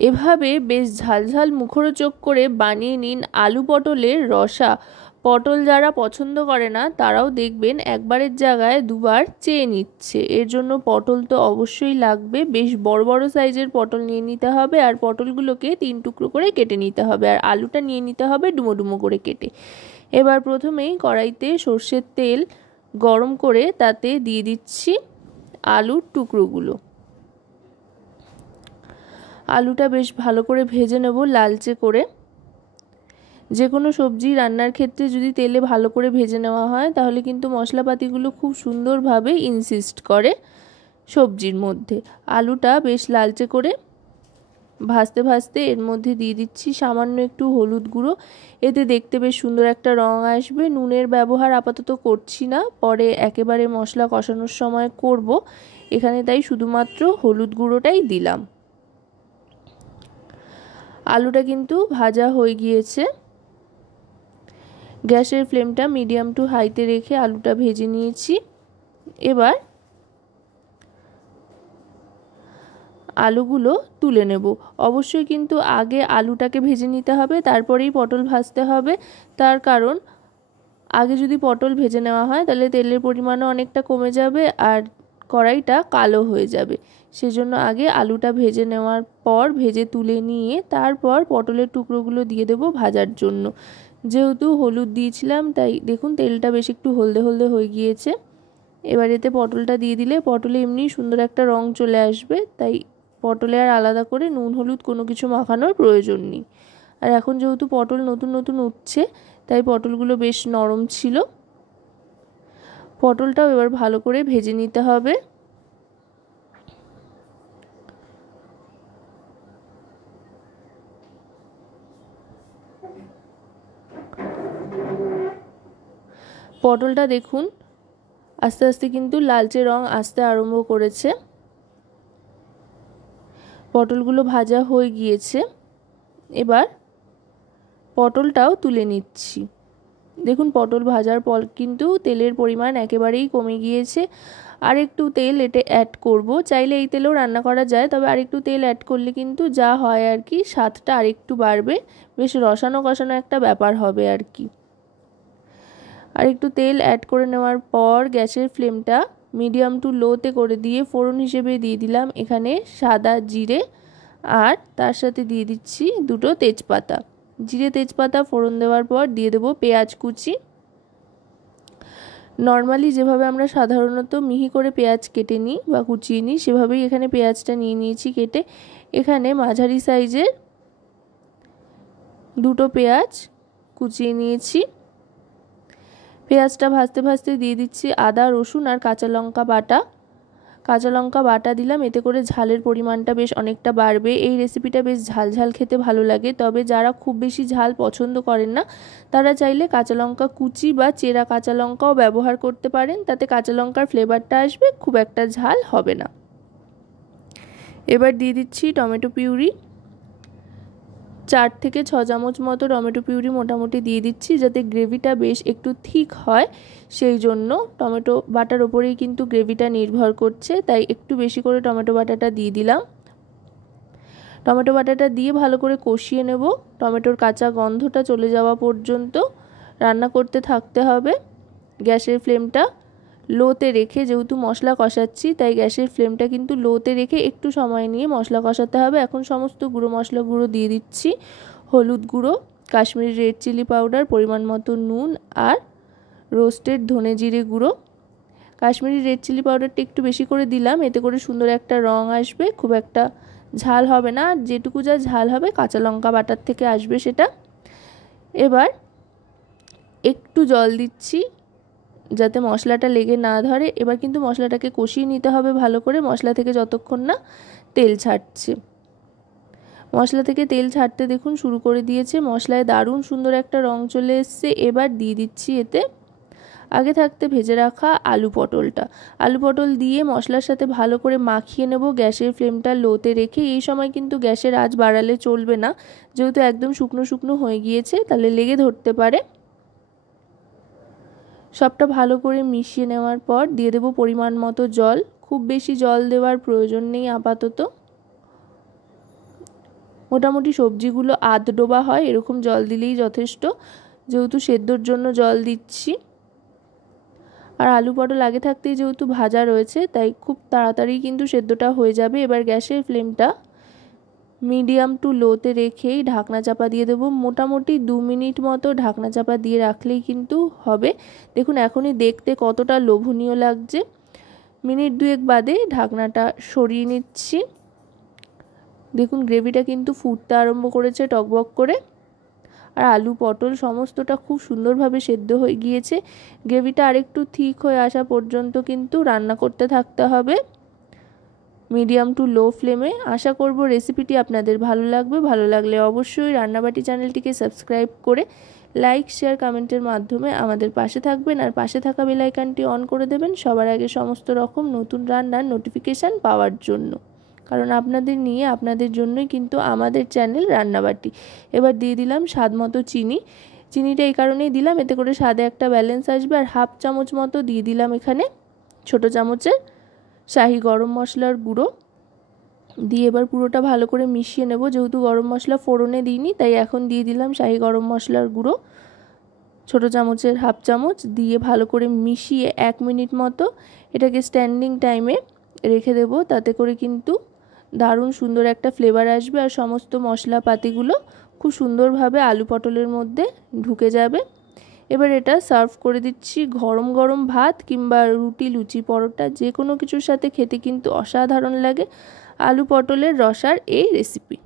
এভাবে বেশ ঝালঝাল মুখরোচক করে বানিয়ে নিন আলু পটলের রসা। পটল যারা পছন্দ করে না তারাও দেখবেন একবারের জায়গায় দুবার চেয়ে নিচ্ছে। এর জন্য পটল তো অবশ্যই লাগবে। বেশ বড় বড় সাইজের পটল নিয়ে নিতে হবে, আর পটলগুলোকে 3 টুকরো করে কেটে নিতে হবে, আর আলুটা নিয়ে নিতে হবে ডুমো ডুমো করে কেটে। এবার প্রথমেই কড়াইতে সর্ষের তেল গরম করে তাতে দিয়ে দিচ্ছি আলুর টুকরোগুলো। আলুটা বেশ ভালো করে ভেজে নেব লালচে করে। যে কোনো সবজি রান্নার ক্ষেত্রে যদি তেলে ভালো করে ভেজে নেওয়া হয় তাহলে কিন্তু মশলাপাতিগুলো খুব সুন্দরভাবে ইনসিস্ট করে সবজির মধ্যে। আলুটা বেশ লালচে করে ভাজতে ভাজতে এর মধ্যে দিয়ে দিচ্ছি সামান্য একটু হলুদ গুঁড়ো। এতে দেখতে বেশ সুন্দর একটা রং আসবে। নুনের ব্যবহার আপাতত করছি না, পরে একেবারে মশলা কষানোর সময় করব। এখানে তাই শুধুমাত্র হলুদ গুঁড়োটাই দিলাম। আলুটা কিন্তু ভাজা হয়ে গিয়েছে। গ্যাসের ফ্লেমটা মিডিয়াম টু হাইতে রেখে আলুটা ভেজে নিয়েছি। এবার আলুগুলো তুলে নেব। অবশ্যই কিন্তু আগে আলুটাকে ভেজে নিতে হবে, তারপরেই পটল ভাজতে হবে। তার কারণ আগে যদি পটল ভেজে নেওয়া হয় তাহলে তেলের পরিমাণও অনেকটা কমে যাবে আর কড়াইটা কালো হয়ে যাবে। সেজন্য আগে আলুটা ভেজে নেওয়ার পর ভেজে তুলে নিয়ে তারপর পটলের টুকরোগুলো দিয়ে দেব ভাজার জন্য। যেহেতু হলুদ দিয়েছিলাম তাই দেখুন তেলটা বেশ একটু হলদে হলদে হয়ে গিয়েছে। এবার এতে পটলটা দিয়ে দিলে পটলে এমনি সুন্দর একটা রং চলে আসবে, তাই পটলে আর আলাদা করে নুন হলুদ কোনো কিছু মাখানোর প্রয়োজন নেই। আর এখন যেহেতু পটল নতুন নতুন উঠছে তাই পটলগুলো বেশ নরম ছিল। পটলটাও এবার ভালো করে ভেজে নিতে হবে। পটলটা দেখুন আস্তে আস্তে কিন্তু লালচে রং আসতে আরম্ভ করেছে। পটলগুলো ভাজা হয়ে গিয়েছে। এবার পটলটাও তুলে নিচ্ছি। দেখুন পটল ভাজার পর কিন্তু তেলের পরিমাণ একেবারেই কমে গিয়েছে। আর একটু তেল এতে অ্যাড করব। চাইলে এই তেলেও রান্না করা যায়, তবে আরেকটু তেল অ্যাড করলে কিন্তু যা হয় আর কি স্বাদটা আরেকটু বাড়বে। বেশ রসানো কষানো একটা ব্যাপার হবে আর কি। আর একটু তেল অ্যাড করে নেওয়ার পর গ্যাসের ফ্লেমটা মিডিয়াম টু লোতে করে দিয়ে ফোড়ন হিসেবে দিয়ে দিলাম এখানে সাদা জিরে, আর তার সাথে দিয়ে দিচ্ছি 2টো তেজপাতা। জিরে তেজপাতা ফোড়ন দেওয়ার পর দিয়ে দেবো পেঁয়াজ কুচি। নর্মালি যেভাবে আমরা সাধারণত মিহি করে পেঁয়াজ কেটে নিই বা কুচিয়ে নিই সেভাবেই এখানে পেঁয়াজটা নিয়ে নিয়েছি কেটে। এখানে মাঝারি সাইজের 2টো পেঁয়াজ কুচিয়ে নিয়েছি। পেঁয়াজটা ভাজতে ভাজতে দিয়ে দিচ্ছি আদা রসুন আর কাঁচা লঙ্কা বাটা। কাঁচা লঙ্কা বাটা দিলাম, এতে করে ঝালের পরিমাণটা বেশ অনেকটা বাড়বে। এই রেসিপিটা বেশ ঝাল ঝাল খেতে ভালো লাগে, তবে যারা খুব বেশি ঝাল পছন্দ করেন না তারা চাইলে কাঁচা লঙ্কা কুচি বা চেরা কাঁচা লঙ্কাও ব্যবহার করতে পারেন, তাতে কাঁচা লঙ্কার ফ্লেভারটা আসবে, খুব একটা ঝাল হবে না। এবার দিয়ে দিচ্ছি টমেটো পিউরি। 4 থেকে 6 চামচ মতো টমেটো পিউরি মোটামুটি দিয়ে দিচ্ছি, যাতে গ্রেভিটা বেশ একটু থিক হয়। সেই জন্য টমেটো বাটার ওপরেই কিন্তু গ্রেভিটা নির্ভর করছে, তাই একটু বেশি করে টমেটো বাটাটা দিয়ে দিলাম। টমেটো বাটাটা দিয়ে ভালো করে কষিয়ে নেব। টমেটোর কাঁচা গন্ধটা চলে যাওয়া পর্যন্ত রান্না করতে থাকতে হবে। গ্যাসের ফ্লেমটা লোতে রেখে, যেহেতু মশলা কষাচ্ছি তাই গ্যাসের ফ্লেমটা কিন্তু লোতে রেখে একটু সময় নিয়ে মশলা কষাতে হবে। এখন সমস্ত গুঁড়ো মশলাগুলো দিয়ে দিচ্ছি। হলুদ গুঁড়ো, কাশ্মীরি রেড চিলি পাউডার, পরিমাণ মতো নুন, আর রোস্টেড ধনে জিরে গুঁড়ো। কাশ্মীরি রেড চিলি পাউডারটা একটু বেশি করে দিলাম, এতে করে সুন্দর একটা রং আসবে, খুব একটা ঝাল হবে না। যেটুকু যা ঝাল হবে কাঁচা লঙ্কা বাটার থেকে আসবে সেটা। এবার একটু জল দিচ্ছি যাতে মশলাটা লেগে না ধরে। এবার কিন্তু মশলাটাকে কষিয়ে নিতে হবে ভালো করে, মশলা থেকে যতক্ষণ না তেল ছাড়ছে। মশলা থেকে তেল ছাড়তে দেখুন শুরু করে দিয়েছে। মশলায় দারুণ সুন্দর একটা রং চলে এসছে। এবার দিয়ে দিচ্ছি এতে আগে থাকতে ভেজে রাখা আলু পটলটা। আলু পটল দিয়ে মশলার সাথে ভালো করে মাখিয়ে নেব গ্যাসের ফ্লেমটা লোতে রেখে। এই সময় কিন্তু গ্যাসের আঁচ বাড়ালে চলবে না, যেহেতু একদম শুকনো শুকনো হয়ে গিয়েছে, তাহলে লেগে ধরতে পারে। সবটা ভালো করে মিশিয়ে নেওয়ার পর দিয়ে দেব পরিমাণ মতো জল। খুব বেশি জল দেওয়ার প্রয়োজন নেই আপাতত। মোটামুটি সবজিগুলো আধ ডোবা হয়, এরকম জল দিলেই যথেষ্ট, যেহেতু সেদ্ধর জন্য জল দিচ্ছি। আর আলু পটল আগে থাকতেই যেহেতু ভাজা রয়েছে তাই খুব তাড়াতাড়ি কিন্তু সেদ্ধটা হয়ে যাবে। এবার গ্যাসের ফ্লেমটা মিডিয়াম টু লোতে রেখেই ঢাকনা চাপা দিয়ে দেবো। মোটামুটি 2 মিনিট মতো ঢাকনা চাপা দিয়ে রাখলেই কিন্তু হবে। দেখুন এখনই দেখতে কতটা লোভনীয় লাগছে। মিনিট 2 বাদে ঢাকনাটা সরিয়ে নিচ্ছি। দেখুন গ্রেভিটা কিন্তু ফুটতে আরম্ভ করেছে টকবক করে, আর আলু পটল সমস্তটা খুব সুন্দরভাবে সেদ্ধ হয়ে গিয়েছে। গ্রেভিটা আরেকটু ঠিক হয়ে আসা পর্যন্ত কিন্তু রান্না করতে থাকতে হবে মিডিয়াম টু লো ফ্লেমে। আশা করব রেসিপিটি আপনাদের ভালো লাগবে। ভালো লাগলে অবশ্যই রান্নাবাটি চ্যানেলটিকে সাবস্ক্রাইব করে লাইক শেয়ার কমেন্টের মাধ্যমে আমাদের পাশে থাকবেন, আর পাশে থাকা বেল আইকনটি অন করে দেবেন সবার আগে সমস্ত রকম নতুন রান্নার নোটিফিকেশান পাওয়ার জন্য, কারণ আপনাদের নিয়ে আপনাদের জন্যই কিন্তু আমাদের চ্যানেল রান্নাবাটি। এবার দিয়ে দিলাম স্বাদ মতো চিনি। চিনিটা এই কারণেই দিলাম, এতে করে স্বাদে একটা ব্যালেন্স আসবে। আর হাফ চামচ মতো দিয়ে দিলাম এখানে ছোট চামচের শাহি গরম মশলার গুঁড়ো দিয়ে এবার পুরোটা ভালো করে মিশিয়ে নেব। যেহেতু গরম মশলা ফোড়নে দিইনি তাই এখন দিয়ে দিলাম শাহি গরম মশলার গুঁড়ো ছোট চামচের হাফ চামচ দিয়ে ভালো করে মিশিয়ে 1 মিনিট মতো এটাকে স্ট্যান্ডিং টাইমে রেখে দেব। তাতে করে কিন্তু দারুণ সুন্দর একটা ফ্লেভার আসবে আর সমস্ত মশলাপাতিগুলো খুব সুন্দরভাবে আলু পটলের মধ্যে ঢুকে যাবে। এবার এটা সার্ভ করে দিচ্ছি। গরম গরম ভাত কিংবা রুটি, লুচি, পরোটা যে কোনো কিছুর সাথে খেতে কিন্তু অসাধারণ লাগে আলু পটলের রসার এই রেসিপি।